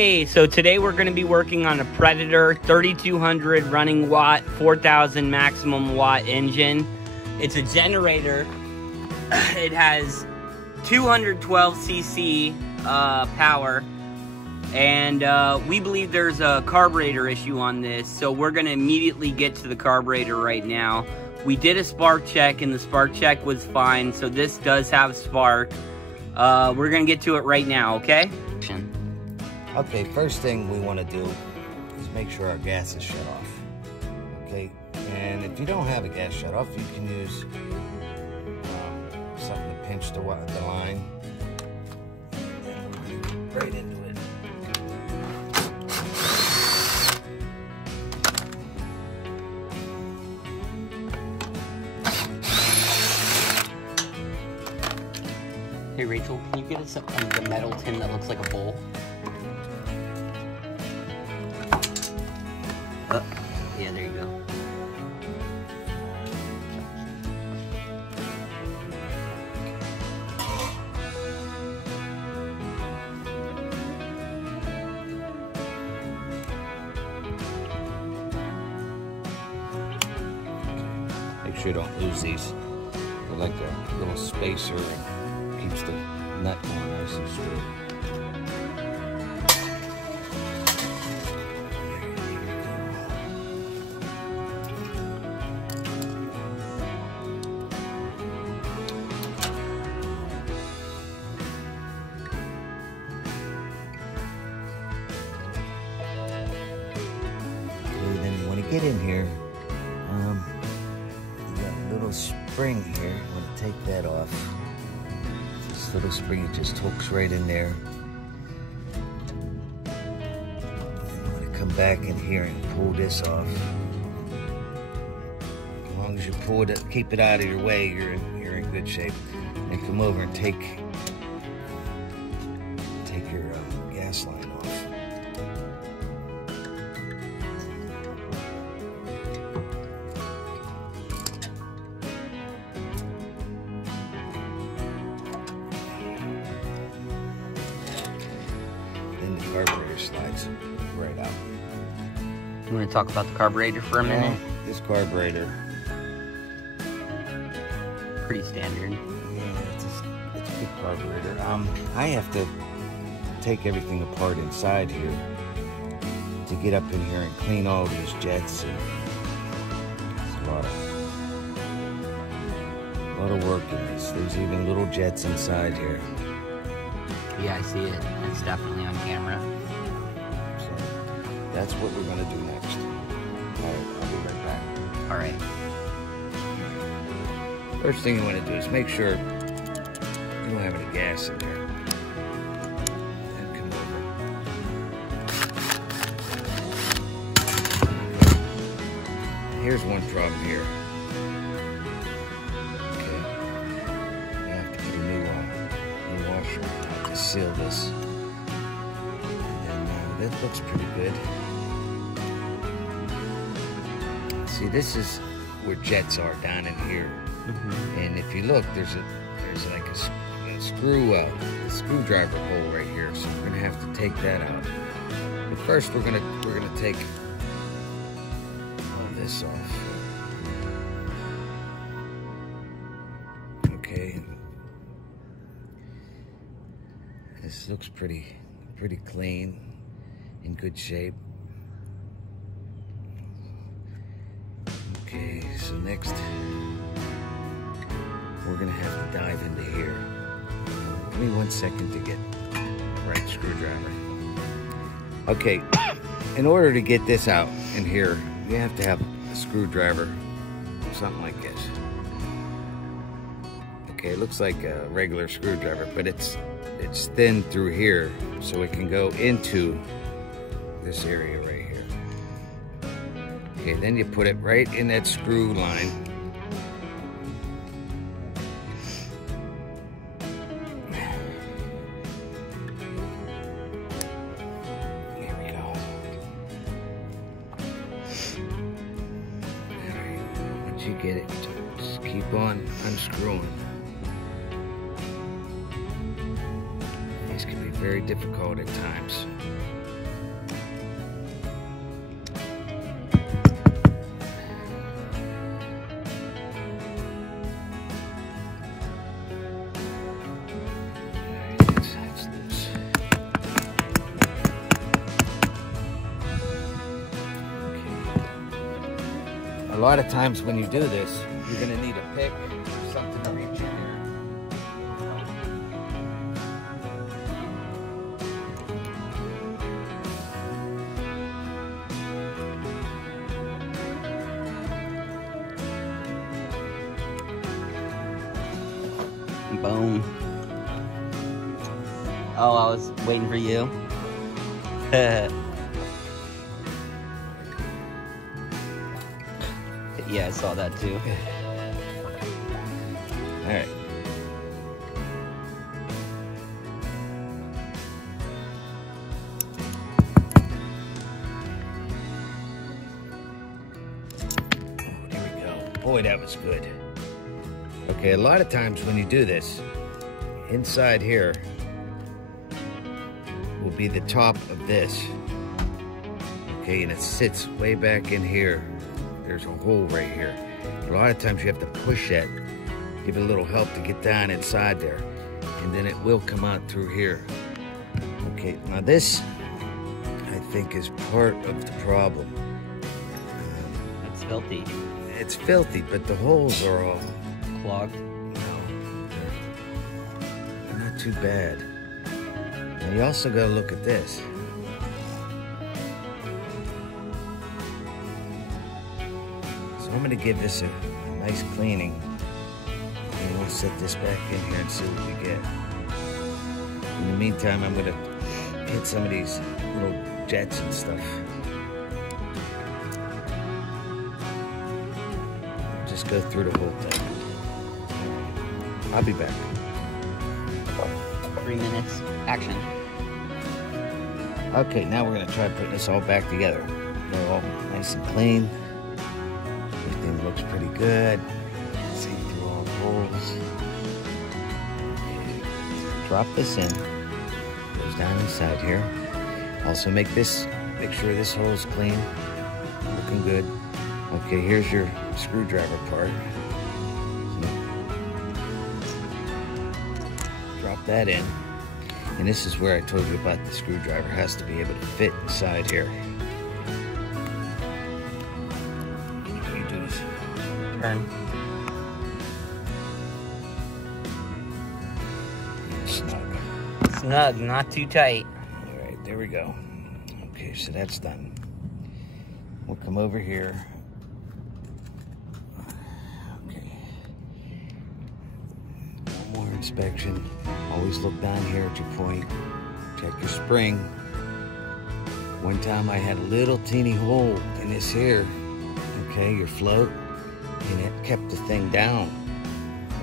Hey, so today we're going to be working on a Predator 3200 running watt, 4000 maximum watt engine. It's a generator. It has 212 cc power, and we believe there's a carburetor issue on this, so we're going to immediately get to the carburetor right now. We did a spark check and the spark check was fine, so this does have spark. We're going to get to it right now, okay? Okay, first thing we want to do is make sure our gas is shut off. Okay, and if you don't have a gas shut off, you can use something to pinch the line. And right into it. Hey Rachel, can you get us the metal tin that looks like a bowl? Oh, yeah, there you go. Make sure you don't lose these. They're like a little spacer and keeps the nut going nice and straight. Get in here, you got a little spring here. You want to take that off. This little spring, it just hooks right in there. You want to come back in here and pull this off. As long as you pull it, keep it out of your way, you're in good shape. And come over and take your gas line off. Carburetor slides right out. You want to talk about the carburetor for a minute? This carburetor, pretty standard. Yeah, it's a good carburetor. I have to take everything apart inside here to get up in here and clean all these jets. And it's a lot of work in this. There's even little jets inside here. Yeah, I see it. It's definitely on camera. So that's what we're going to do next. All right, I'll be right back. All right. First thing you want to do is make sure you don't have any gas in there. Then come over. Here's one problem here. Okay. You have to put a new washer to seal this. And that looks pretty good. See, this is where jets are, down in here. And if you look, there's like a screwdriver hole right here. So we're gonna have to take that out. But first, we're gonna take all this off. Okay. This looks pretty clean, in good shape. Okay, so next we're gonna have to dive into here. Give me 1 second to get the right screwdriver. Okay, in order to get this out in here, you have to have a screwdriver, something like this. Okay, it looks like a regular screwdriver, but it's thin through here, so it can go into this area right here. Okay, then you put it right in that screw line. There we go. All right, once you get it, just keep on unscrewing. These can be very difficult at times. lot of times when you do this, you're gonna need a pick or something to reach in there. Boom. Oh, I was waiting for you. Yeah, I saw that too. All right. There we go. Boy, that was good. Okay, a lot of times when you do this, inside here will be the top of this. Okay, and it sits way back in here. There's a hole right here. A lot of times you have to push that, give it a little help to get down inside there, and then it will come out through here. Okay, now this, I think, is part of the problem. It's filthy. It's filthy, but the holes are all Clogged. no, they're not too bad. Now you also got to look at this. So I'm going to give this a nice cleaning, and we'll set this back in here and see what we get. In the meantime, I'm going to hit some of these little jets and stuff. Just go through the whole thing. I'll be back. 3 minutes. Action. Okay, now we're gonna try putting this all back together. They're all nice and clean. Everything looks pretty good. See through all the holes. Okay. Drop this in. Goes down inside here. Also make sure this hole's clean. Looking good. Okay, here's your screwdriver part. Drop that in. And this is where I told you about the screwdriver. It has to be able to fit inside here. You do this. Turn. Snug. Snug, not too tight. All right, there we go. Okay, so that's done. We'll come over here. Okay. One more inspection. Always look down here at your point. Check your spring. One time I had a little teeny hole in this here, okay, your float, and it kept the thing down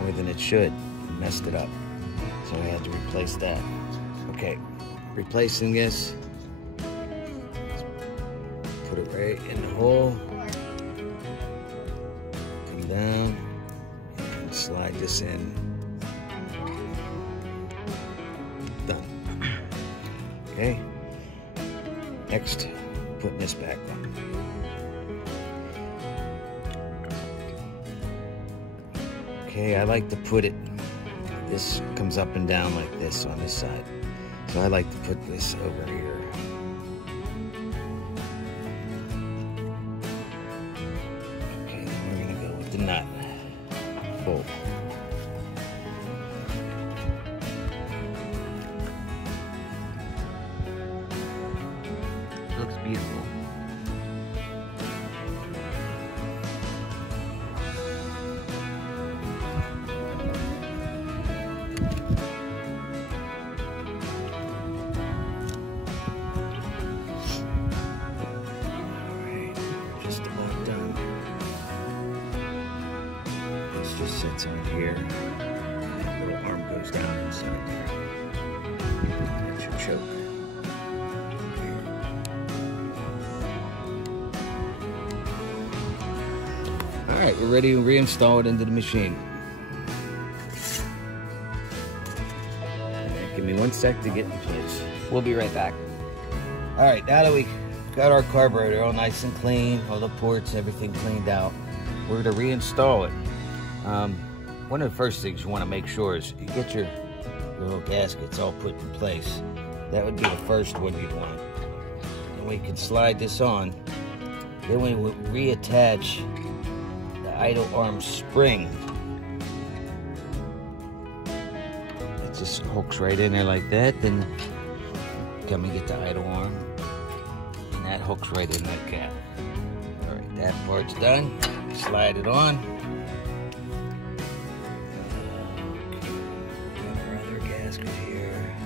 more than it should. It messed it up. So I had to replace that. Okay, replacing this. Put it right in the hole. Come down and slide this in. Done. Okay. Next, putting this back on. Okay, I like to put it, this comes up and down like this on this side. So I like to put this over here. Okay, then we're gonna go with the nut. Bolt. Looks beautiful. Alright, just about done. This just sits on here. That little arm goes down inside there. That's your choke. Alright, we're ready to reinstall it into the machine. Alright, give me 1 sec to get in place. We'll be right back. Alright, now that we got our carburetor all nice and clean, all the ports, everything cleaned out, we're going to reinstall it. One of the first things you want to make sure is you get your little gaskets all put in place. That would be the first one you'd want. And we can slide this on. Then we will reattach idle arm spring. It just hooks right in there like that. Then come and get the idle arm, and that hooks right in that cap. All right, that part's done. Slide it on. Got our other gasket here.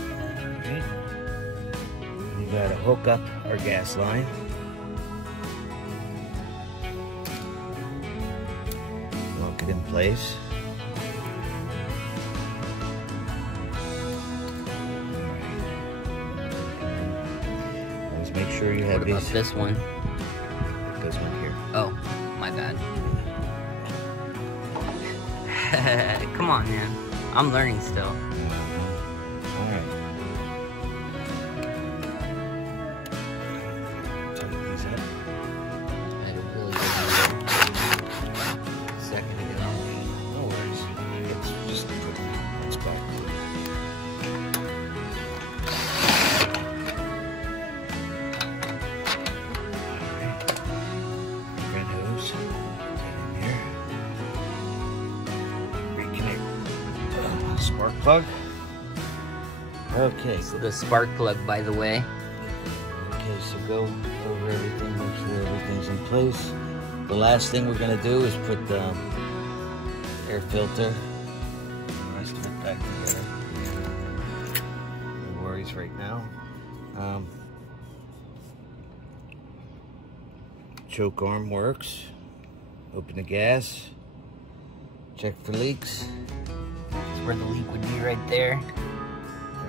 All right. We gotta hook up our gas line. Lock it in place. Make sure you have what about these. This one? This one here. Oh, my bad. Come on, man. I'm learning still. All right. Tighten these up. I really Second to get on. No worries. It's just a good spot. Spark plug. Okay. So the spark plug, by the way. Okay, so go over everything, make sure everything's in place. The last thing we're gonna do is put the air filter. The rest of it back together. No worries right now. Choke arm works. Open the gas. Check for leaks. Where the leak would be right there.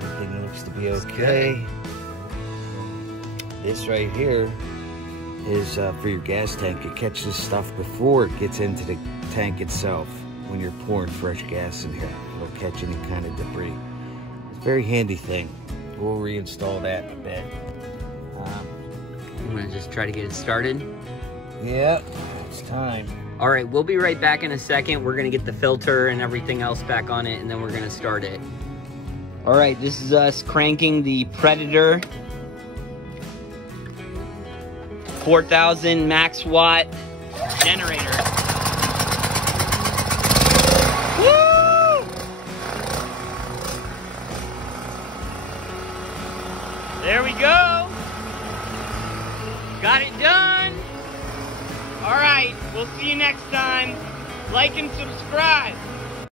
Everything looks to be okay. This right here is for your gas tank. It catches stuff before it gets into the tank itself. When you're pouring fresh gas in here, it'll catch any kind of debris. It's a very handy thing. We'll reinstall that in a bit. I'm gonna just try to get it started. Yeah, it's time. All right, we'll be right back in a second. We're gonna get the filter and everything else back on it, and then we're gonna start it. All right, this is us cranking the Predator 4,000 max watt generator. Woo! There we go. Got it done. All right, we'll see you next time. Like and subscribe.